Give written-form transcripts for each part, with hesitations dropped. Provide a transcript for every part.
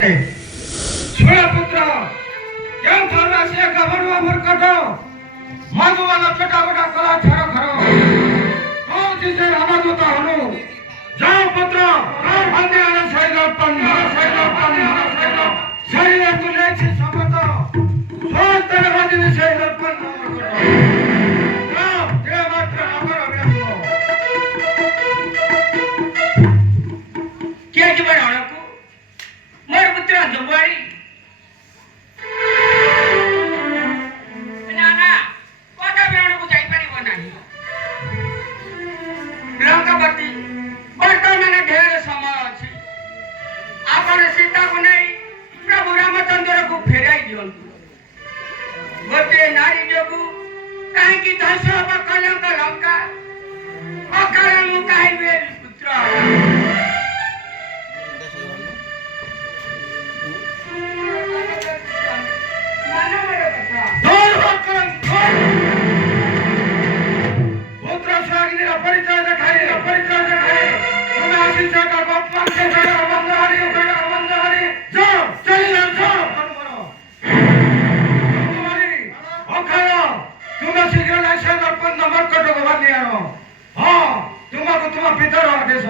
ପୁତ୍ର କେଉଁ ଥର ଆସିଲେ ଗଭର୍ଣ୍ଣ ମୂର୍ଖଟ ମଧୁବାନ ଛୋଟା ଗୋଟା କଲା ଛର ଘର କହୁଛି ସେ ରାମଦୂତ ହନୁ ଯାଅ ପୁତ୍ର ମନ୍ଦିର ଶରୀରକୁ ନେଇଛି ଶପଥ ସମସ୍ତରେ ବାଜିନି ସେଇ ଦର୍ପଣ କିଏ ଯିବ ରଣକୁ ମୋର ପୁତ୍ର ଜଗୁଆଳି ନା ନା କଦାପି ରଣକୁ ଯାଇପାରିବ ନାହିଁ ଲଙ୍କାପତି ବର୍ତ୍ତମାନ ଢେର ସମୟ ଅଛି ଆପଣ ସୀତାକୁ ନେଇ ପ୍ରଭୁ ରାମଚନ୍ଦ୍ରକୁ ଫେରାଇ ଦିଅନ୍ତୁ ଗୋଟିଏ ନାରୀ ଯୋଗୁ କାହିଁକି ଧ୍ୱଂସ ହବ କଲଙ୍କ ଲଙ୍କା ଅକାଳ ମୁଁ କାହିଁବି ପୁତ୍ର परिचय देखाई तुम्हें आशीष का बप्पा के अवंगहरी जाओ चलिए जाओ तुम्हें शीघ्र ऐसे दर्पण नंबर कटो को बांध लिया हाँ तुमको तुम भीतर आदेश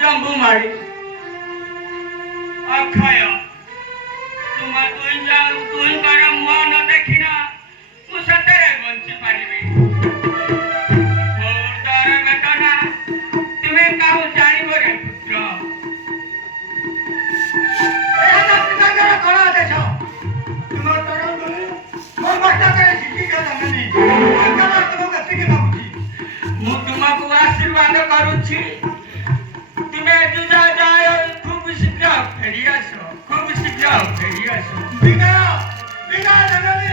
जम्बुमारी अक्षय तुम दुई बार मुह न देखिना मु सतरे बंची पारिबी मोर दर बेटना तुमे काहु जानिबो रे पुत्र एना पितागर करा देछ तुम तर दुई मोर बट्टा करे सिटी के जननी अंगमा तुम गति के बाबूजी मु तुमको आशीर्वाद करूछि तुमे जुदा जाय खूब शीघ्र फेरी आसो खूब शीघ्र फेरी आसो बिना जननी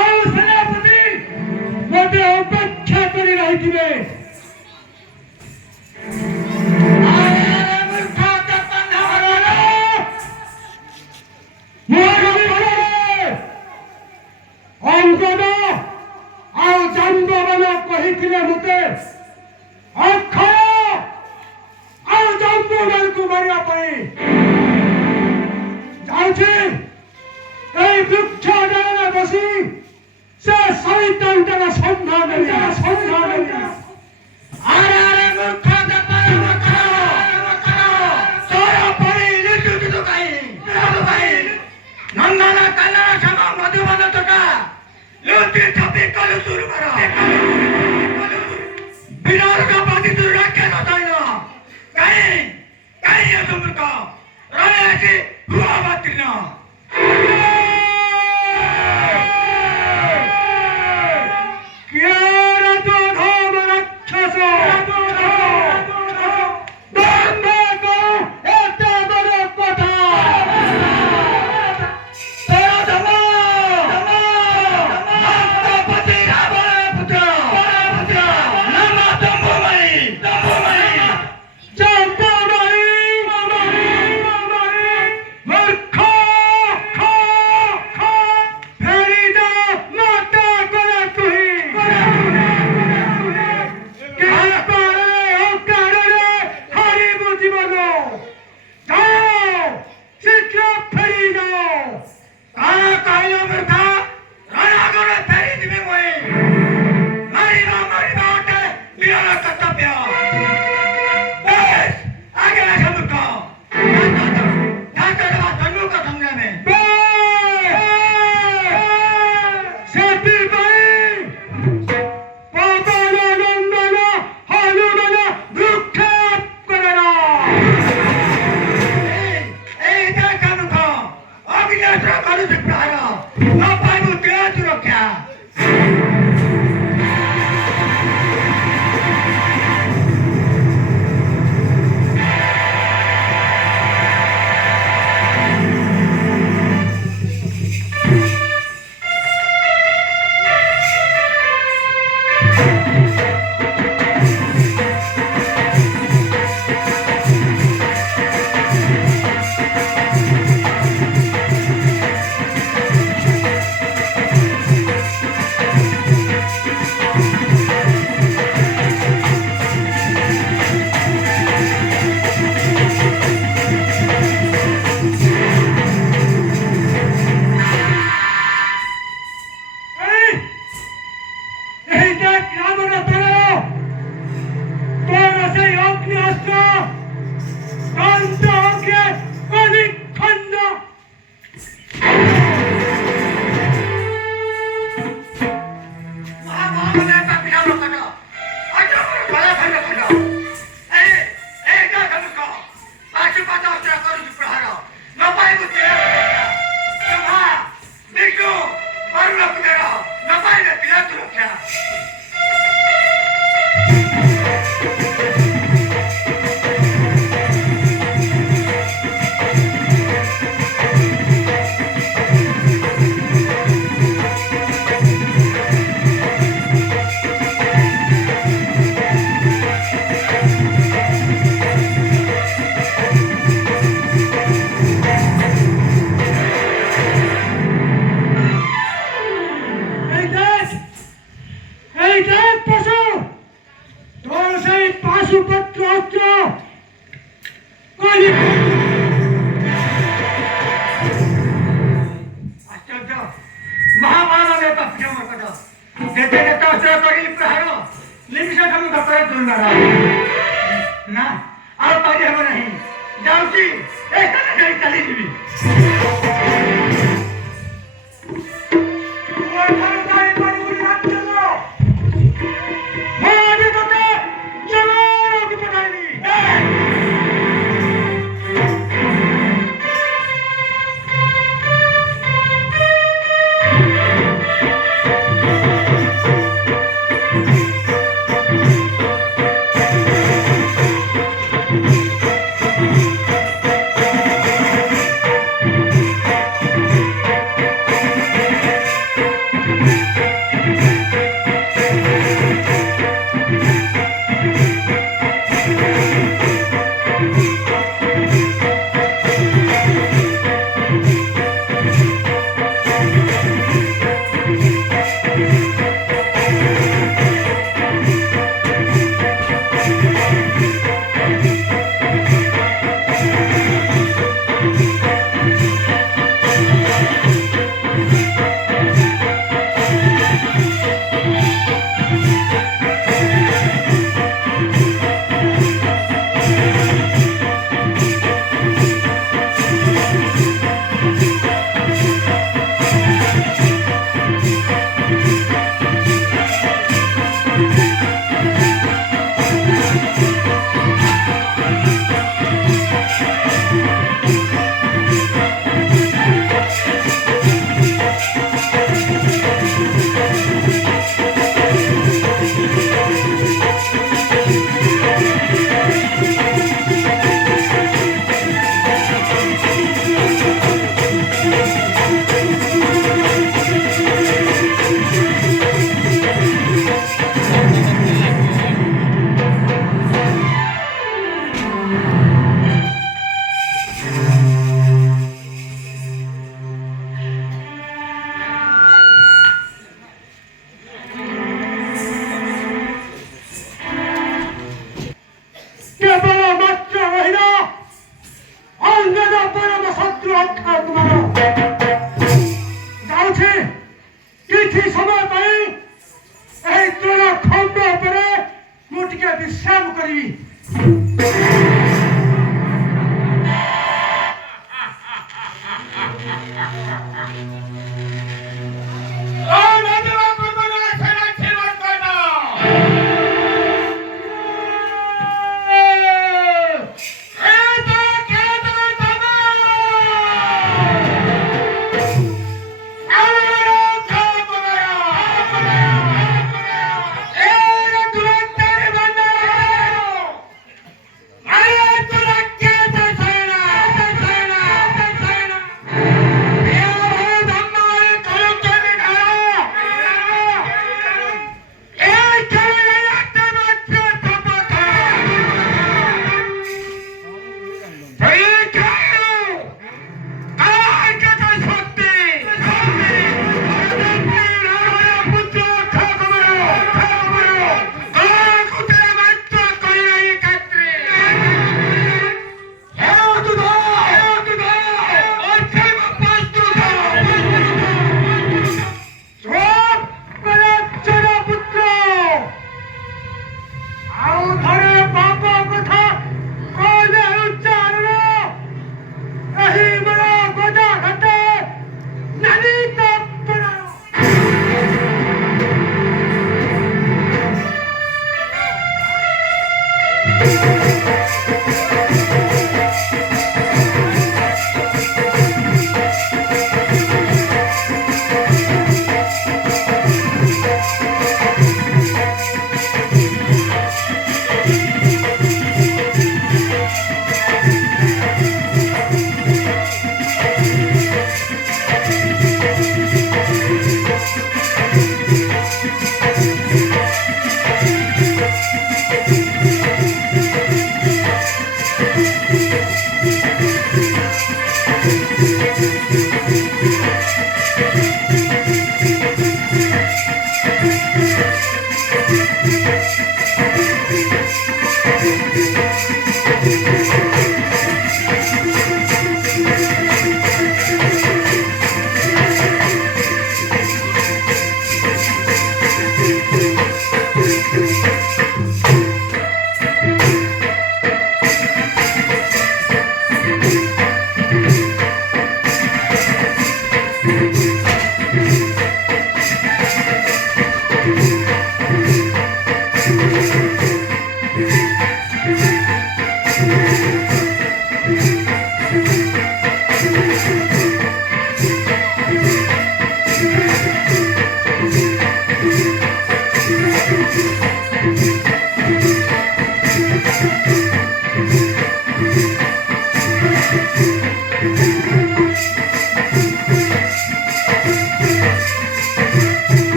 ଆଉ ସେନାପତି ମୋତେ ଅପେକ୍ଷା କରି ରହିଥିବେ ଅଙ୍ଗଦ ଆଉ ଜାମ୍ବବାନ କହିଥିଲେ ମୋତେ ଅକ୍ଷୟ ଆଉ ଜାମ୍ବବାନକୁ ମାରିବା ପାଇଁ ଯାଉଛି এই বৃক্ষ ডালে বসি সে শয়তানটাকে সন্ধান আরে মূর্খ দপাল তোর পরি লিটু কাই নন্দনা কালা সম মধুবন তোটা লুটি ছাপি কলু সুর কর বিরাট কাপাতি তুই রাখে নতাইল কাই মূর্খ রয়ে আছে হুয়া বাতিল এই দেখ রাবণ তোর সেই অগ্নিহস্ত্র কান্ত অগ্রে অনিখণ্ড মহামহামানের পাপিয়া লোক আজ আমার গলা খণ্ড খণ্ড এই না ধনুক পাশুপাত অস্ত্র করুছি প্রহার ন পাইবু ব্রহ্মা বিষ্ণু বরুণ কুবের ন পাইবে পিলা সুরক্ষা এই দেখ পশু তোর সেই পাশুপত্র অস্ত্র আশ্চর্য মহামানবের পাপিয়া আমার কথা যেতে যেতে অস্ত্র করিলি প্রহার নিমিষ ধনুক করে তুলনা না আর পারি ହେବ ନାହିଁ ଯାଉଛି ଏ ସ୍ଥାନ ଯାଇ ଚାଲିଯିବି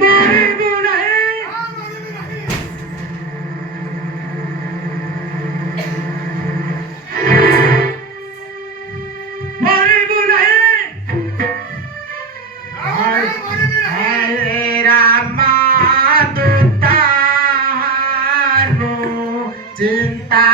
मारिबू नहीं मारिबू नहीं हरे रामा दूतानु चिंता